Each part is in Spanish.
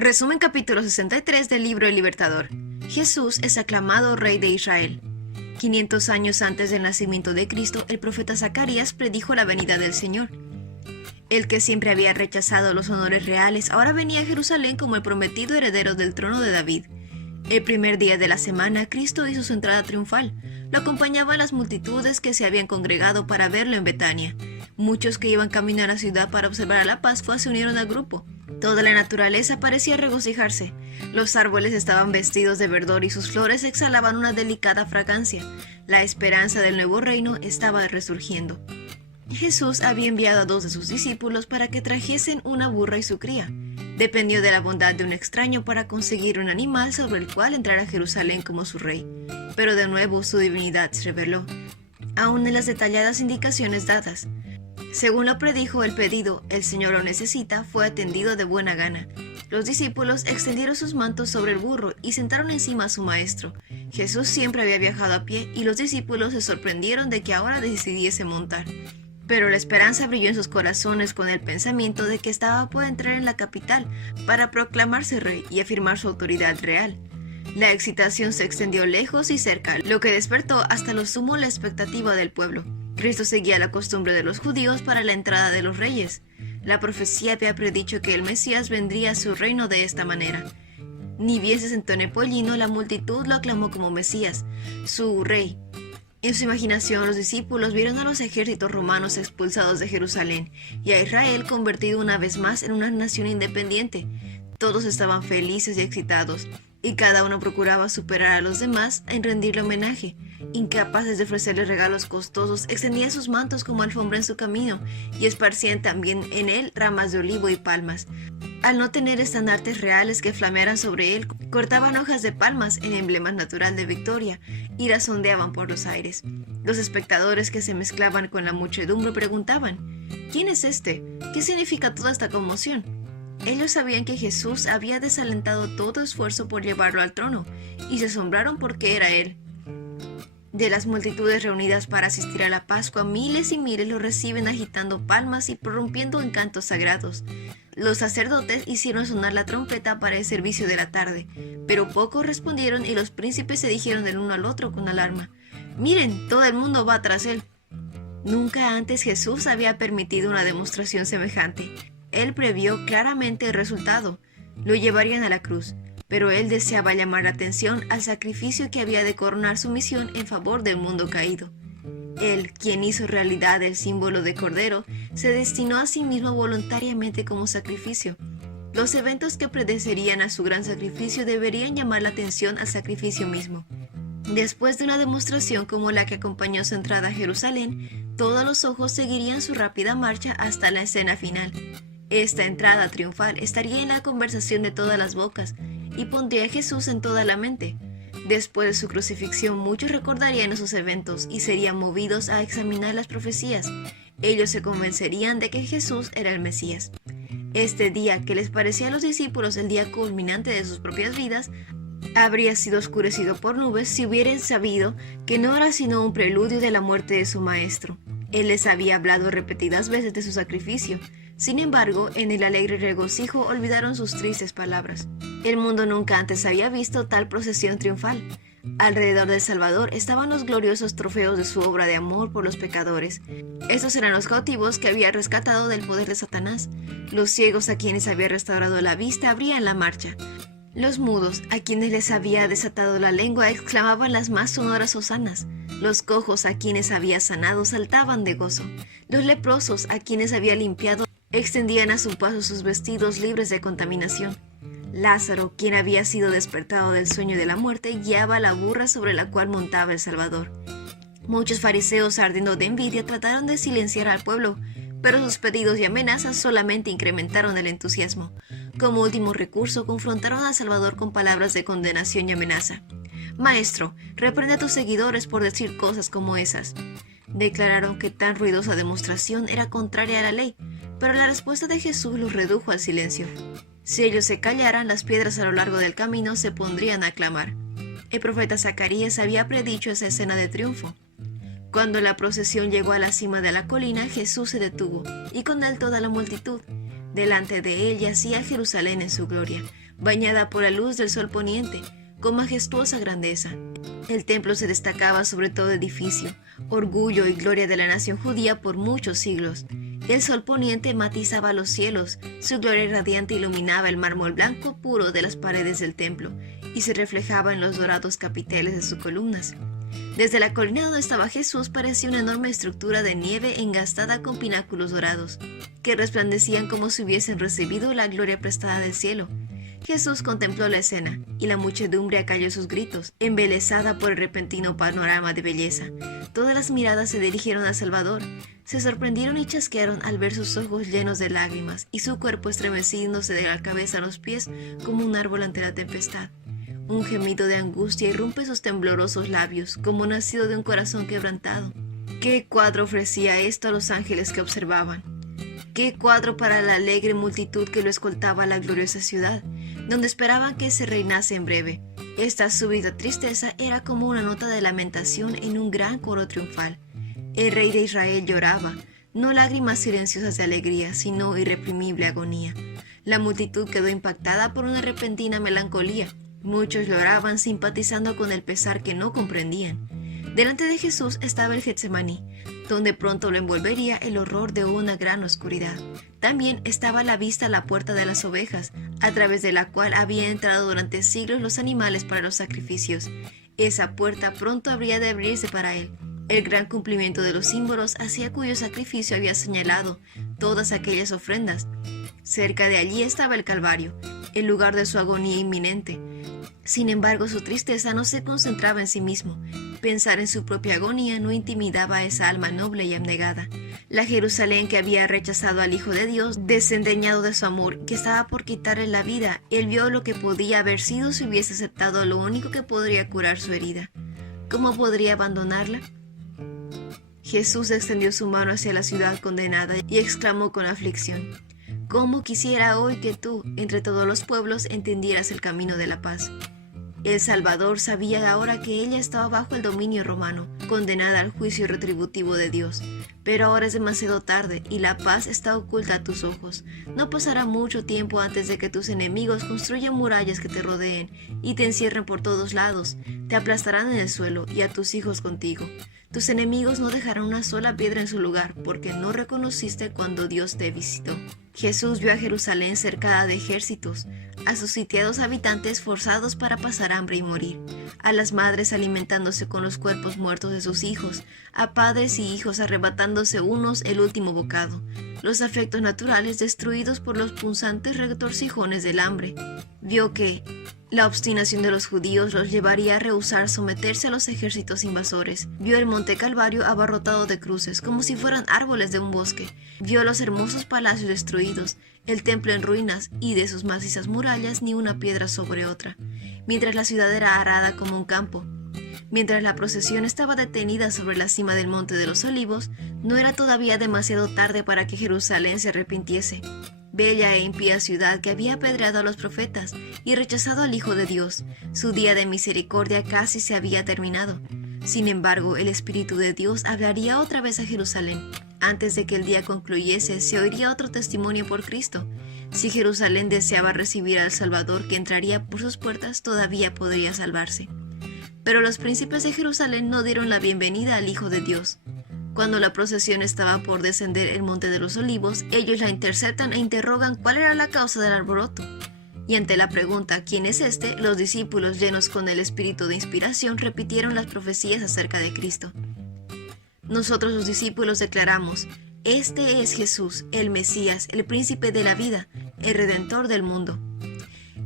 Resumen capítulo 63 del libro El Libertador. Jesús es aclamado Rey de Israel. 500 años antes del nacimiento de Cristo, el profeta Zacarías predijo la venida del Señor. El que siempre había rechazado los honores reales, ahora venía a Jerusalén como el prometido heredero del trono de David. El primer día de la semana, Cristo hizo su entrada triunfal. Lo acompañaban las multitudes que se habían congregado para verlo en Betania. Muchos que iban camino a la ciudad para observar a la Pascua se unieron al grupo. Toda la naturaleza parecía regocijarse. Los árboles estaban vestidos de verdor y sus flores exhalaban una delicada fragancia. La esperanza del nuevo reino estaba resurgiendo. Jesús había enviado a 2 de sus discípulos para que trajesen una burra y su cría. Dependió de la bondad de un extraño para conseguir un animal sobre el cual entrar a Jerusalén como su rey. Pero de nuevo su divinidad se reveló, aún en las detalladas indicaciones dadas. Según lo predijo el pedido, el Señor lo necesita, fue atendido de buena gana. Los discípulos extendieron sus mantos sobre el burro y sentaron encima a su maestro. Jesús siempre había viajado a pie y los discípulos se sorprendieron de que ahora decidiese montar. Pero la esperanza brilló en sus corazones con el pensamiento de que estaba por entrar en la capital para proclamarse rey y afirmar su autoridad real. La excitación se extendió lejos y cerca, lo que despertó hasta lo sumo la expectativa del pueblo. Cristo seguía la costumbre de los judíos para la entrada de los reyes. La profecía había predicho que el Mesías vendría a su reino de esta manera. Ni bien se sentó en el pollino, la multitud lo aclamó como Mesías, su rey. En su imaginación, los discípulos vieron a los ejércitos romanos expulsados de Jerusalén y a Israel convertido una vez más en una nación independiente. Todos estaban felices y excitados, y cada uno procuraba superar a los demás en rendirle homenaje. Incapaces de ofrecerle regalos costosos, extendían sus mantos como alfombra en su camino y esparcían también en él ramas de olivo y palmas. Al no tener estandartes reales que flamearan sobre él, cortaban hojas de palmas en emblema natural de victoria y las ondeaban por los aires. Los espectadores que se mezclaban con la muchedumbre preguntaban: ¿quién es este? ¿Qué significa toda esta conmoción? Ellos sabían que Jesús había desalentado todo esfuerzo por llevarlo al trono y se asombraron porque era él. De las multitudes reunidas para asistir a la Pascua, miles y miles lo reciben agitando palmas y prorrumpiendo en cantos sagrados. Los sacerdotes hicieron sonar la trompeta para el servicio de la tarde, pero pocos respondieron y los príncipes se dijeron del uno al otro con alarma: «Miren, todo el mundo va tras él». Nunca antes Jesús había permitido una demostración semejante. Él previó claramente el resultado. Lo llevarían a la cruz. Pero él deseaba llamar la atención al sacrificio que había de coronar su misión en favor del mundo caído. Él, quien hizo realidad el símbolo de Cordero, se destinó a sí mismo voluntariamente como sacrificio. Los eventos que predecerían a su gran sacrificio deberían llamar la atención al sacrificio mismo. Después de una demostración como la que acompañó su entrada a Jerusalén, todos los ojos seguirían su rápida marcha hasta la escena final. Esta entrada triunfal estaría en la conversación de todas las bocas, y pondría a Jesús en toda la mente. Después de su crucifixión, muchos recordarían esos eventos y serían movidos a examinar las profecías. Ellos se convencerían de que Jesús era el Mesías. Este día, que les parecía a los discípulos el día culminante de sus propias vidas, habría sido oscurecido por nubes si hubieran sabido que no era sino un preludio de la muerte de su maestro. Él les había hablado repetidas veces de su sacrificio. Sin embargo, en el alegre regocijo olvidaron sus tristes palabras. El mundo nunca antes había visto tal procesión triunfal. Alrededor del Salvador estaban los gloriosos trofeos de su obra de amor por los pecadores. Estos eran los cautivos que había rescatado del poder de Satanás. Los ciegos a quienes había restaurado la vista abrían la marcha. Los mudos, a quienes les había desatado la lengua, exclamaban las más sonoras hosanas. Los cojos, a quienes había sanado, saltaban de gozo. Los leprosos, a quienes había limpiado, extendían a su paso sus vestidos libres de contaminación. Lázaro, quien había sido despertado del sueño de la muerte, guiaba la burra sobre la cual montaba el Salvador. Muchos fariseos, ardiendo de envidia, trataron de silenciar al pueblo, pero sus pedidos y amenazas solamente incrementaron el entusiasmo. Como último recurso, confrontaron al Salvador con palabras de condenación y amenaza. «Maestro, reprende a tus seguidores por decir cosas como esas». Declararon que tan ruidosa demostración era contraria a la ley, pero la respuesta de Jesús los redujo al silencio. Si ellos se callaran, las piedras a lo largo del camino se pondrían a clamar. El profeta Zacarías había predicho esa escena de triunfo. Cuando la procesión llegó a la cima de la colina, Jesús se detuvo, y con él toda la multitud. Delante de él yacía Jerusalén en su gloria, bañada por la luz del sol poniente, con majestuosa grandeza. El templo se destacaba sobre todo edificio, orgullo y gloria de la nación judía por muchos siglos. El sol poniente matizaba los cielos, su gloria radiante iluminaba el mármol blanco puro de las paredes del templo y se reflejaba en los dorados capiteles de sus columnas. Desde la colina donde estaba Jesús parecía una enorme estructura de nieve engastada con pináculos dorados, que resplandecían como si hubiesen recibido la gloria prestada del cielo. Jesús contempló la escena, y la muchedumbre acalló sus gritos, embelesada por el repentino panorama de belleza. Todas las miradas se dirigieron al Salvador. Se sorprendieron y chasquearon al ver sus ojos llenos de lágrimas y su cuerpo estremeciéndose de la cabeza a los pies como un árbol ante la tempestad. Un gemido de angustia irrumpe sus temblorosos labios, como nacido de un corazón quebrantado. ¿Qué cuadro ofrecía esto a los ángeles que observaban? ¿Qué cuadro para la alegre multitud que lo escoltaba a la gloriosa ciudad, donde esperaban que se reinase en breve? Esta súbita tristeza era como una nota de lamentación en un gran coro triunfal. El rey de Israel lloraba, no lágrimas silenciosas de alegría, sino irreprimible agonía. La multitud quedó impactada por una repentina melancolía. Muchos lloraban simpatizando con el pesar que no comprendían. Delante de Jesús estaba el Getsemaní, donde pronto lo envolvería el horror de una gran oscuridad. También estaba a la vista la puerta de las ovejas, a través de la cual habían entrado durante siglos los animales para los sacrificios. Esa puerta pronto habría de abrirse para él, el gran cumplimiento de los símbolos hacia cuyo sacrificio había señalado todas aquellas ofrendas. Cerca de allí estaba el Calvario, el lugar de su agonía inminente. Sin embargo, su tristeza no se concentraba en sí mismo. Pensar en su propia agonía no intimidaba a esa alma noble y abnegada. La Jerusalén que había rechazado al Hijo de Dios, descendeñado de su amor, que estaba por quitarle la vida, él vio lo que podía haber sido si hubiese aceptado lo único que podría curar su herida. ¿Cómo podría abandonarla? Jesús extendió su mano hacia la ciudad condenada y exclamó con aflicción: «¿Cómo quisiera hoy que tú, entre todos los pueblos, entendieras el camino de la paz?» El Salvador sabía ahora que ella estaba bajo el dominio romano, condenada al juicio retributivo de Dios. Pero ahora es demasiado tarde y la paz está oculta a tus ojos. No pasará mucho tiempo antes de que tus enemigos construyan murallas que te rodeen y te encierren por todos lados. Te aplastarán en el suelo y a tus hijos contigo. Tus enemigos no dejarán una sola piedra en su lugar, porque no reconociste cuando Dios te visitó. Jesús vio a Jerusalén cercada de ejércitos, a sus sitiados habitantes forzados para pasar hambre y morir, a las madres alimentándose con los cuerpos muertos de sus hijos, a padres y hijos arrebatándose unos el último bocado, los afectos naturales destruidos por los punzantes retorcijones del hambre. Vio que la obstinación de los judíos los llevaría a rehusar someterse a los ejércitos invasores. Vio el monte Calvario abarrotado de cruces, como si fueran árboles de un bosque. Vio los hermosos palacios destruidos, el templo en ruinas, y de sus macizas murallas ni una piedra sobre otra, mientras la ciudad era arada como un campo. Mientras la procesión estaba detenida sobre la cima del Monte de los Olivos, no era todavía demasiado tarde para que Jerusalén se arrepintiese. Bella e impía ciudad que había apedreado a los profetas y rechazado al Hijo de Dios, su día de misericordia casi se había terminado. Sin embargo, el Espíritu de Dios hablaría otra vez a Jerusalén. Antes de que el día concluyese, se oiría otro testimonio por Cristo. Si Jerusalén deseaba recibir al Salvador que entraría por sus puertas, todavía podría salvarse. Pero los príncipes de Jerusalén no dieron la bienvenida al Hijo de Dios. Cuando la procesión estaba por descender el Monte de los Olivos, ellos la interceptan e interrogan cuál era la causa del alboroto. Y ante la pregunta ¿quién es este?, los discípulos, llenos con el espíritu de inspiración, repitieron las profecías acerca de Cristo. Nosotros los discípulos declaramos: este es Jesús, el Mesías, el príncipe de la vida, el Redentor del mundo.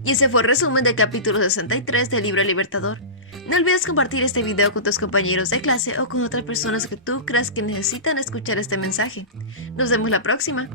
Y ese fue el resumen del capítulo 63 del libro El Libertador. No olvides compartir este video con tus compañeros de clase o con otras personas que tú creas que necesitan escuchar este mensaje. Nos vemos la próxima.